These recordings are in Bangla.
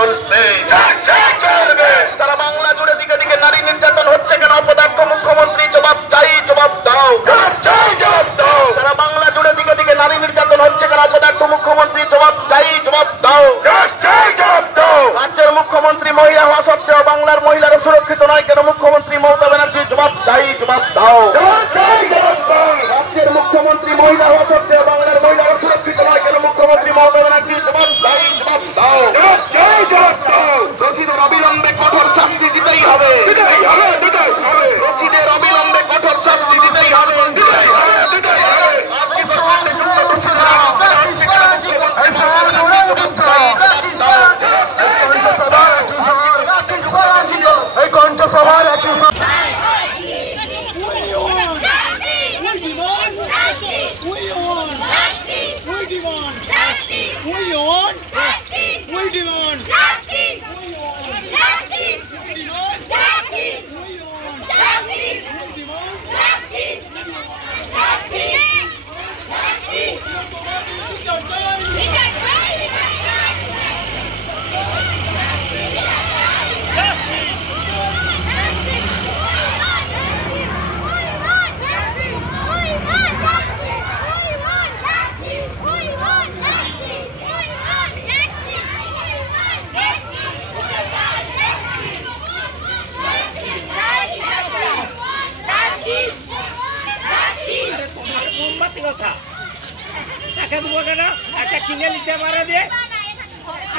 চলবে সারা বাংলা জুড়ে দিকে দিকে নারী নির্যাতন হচ্ছে কেন অপদার্থ মুখ্যমন্ত্রী জবাব চাই, জবাব দাও। সারা বাংলা জুড়ে দিকে দিকে নারী নির্যাতন হচ্ছে কেন অপদার্থ মুখ্যমন্ত্রী জবাব চাই, জবাব দাও। রাজ্যের মুখ্যমন্ত্রী মহিলা হওয়া সত্ত্বেও বাংলার মহিলারা সুরক্ষিত নয় কেন মুখ্যমন্ত্রী মমতা ব্যানার্জি জবাব চাই, জবাব দাও। রাজ্যের মুখ্যমন্ত্রী মহিলা হওয়া সত্ত্বেও বাংলার মহিলারা সুরক্ষিত নয় কেন মুখ্যমন্ত্রী মমতা ব্যানার্জি জবাব চাই, জবাব দাও। দোষীদের অবিলম্বে কঠোর শাস্তি দিতেই হবে, দোষীদের অবিলম্বে কঠোর শাস্তি দিতেই হবে।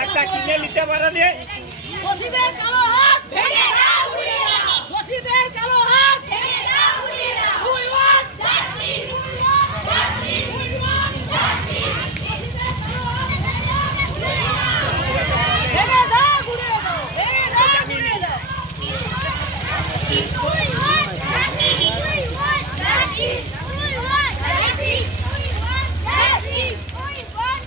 একটা কিনে নিতে পারা দিয়ে দোষীদের কালো হাত ভেঙে দাও, উড়িয়ে দাও। দোষীদের কালো হাত ভেঙে দাও, উড়িয়ে দাও। We want justice, we want justice, we want justice। ভেঙে দাও, উড়িয়ে দাও, ভেঙে দাও, উড়িয়ে দাও। We want justice, we want justice, we want justice, we want justice, we want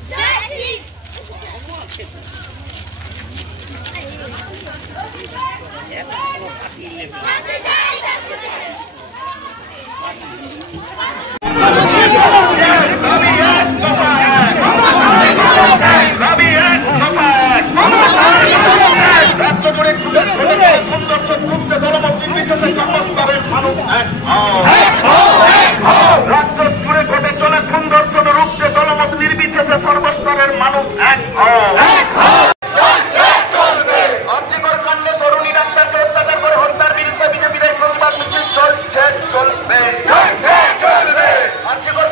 justice। রাজ্য জুড়ে সুন্দর মুক্ত দলমত নির্বিশেষে শপথ পাবেন মানুষ এক। রাজ্য জুড়ে ঘটে চলে সুন্দর রূপে দলমত নির্বিশেষে সর্বস্তরের মানুষ এক। আর্যিকর কাণ্ডে তরুণী ডাক্তারকে অত্যাচার করে হত্যার বিরুদ্ধে বিজেপির এই প্রতিবাদ মিছিল চলবে। আর্যিকর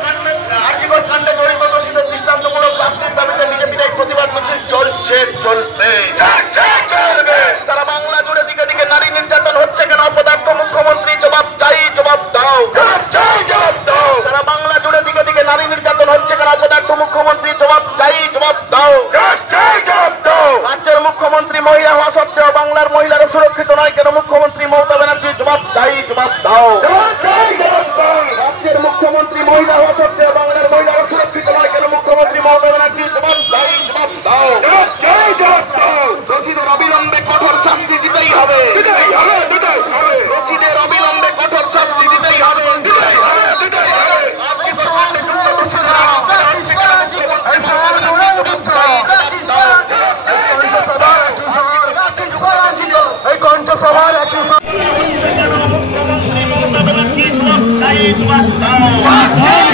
কাণ্ডে জড়িত দোষীদের দৃষ্টান্তমূলক শাস্তির দাবিতে বিজেপির এই প্রতিবাদ মিছিল চলবে। সারা বাংলা জুড়ে দিকে দিকে নারী নির্যাতন হচ্ছে কেন অপদার্থ মুখ্যমন্ত্রী জবাব চাই, জবাব দাও। সারা বাংলা জুড়ে দিকে দিকে নারী নির্যাতন হচ্ছে কেন অপদার্থ মুখ্যমন্ত্রী জবাব চাই, জবাব দাও। রাজ্যের মুখ্যমন্ত্রী মহিলা হওয়া সত্ত্বেও বাংলার মহিলারা সুরক্ষিত নয় কেন মুখ্যমন্ত্রী মমতা ব্যানার্জি জবাব চাই, জবাব দাও। রাজ্যের মুখ্যমন্ত্রী মহিলা হওয়া সত্ত্বেও বাংলার মহিলারা সুরক্ষিত নয় কেন মুখ্যমন্ত্রী মমতা ব্যানার্জি জবাব চাই, জবাব দাও। দোষীদের অবিলম্বে কঠোর শাস্তি দিতেই হবে, দোষীদের অবিলম্বে কঠোর শাস্তি দিতেই হবে। এই কণ্ঠসভার একই মুখ্যমন্ত্রী মমতা ব্যানার্জি জবাব চাই, জবাব দাও।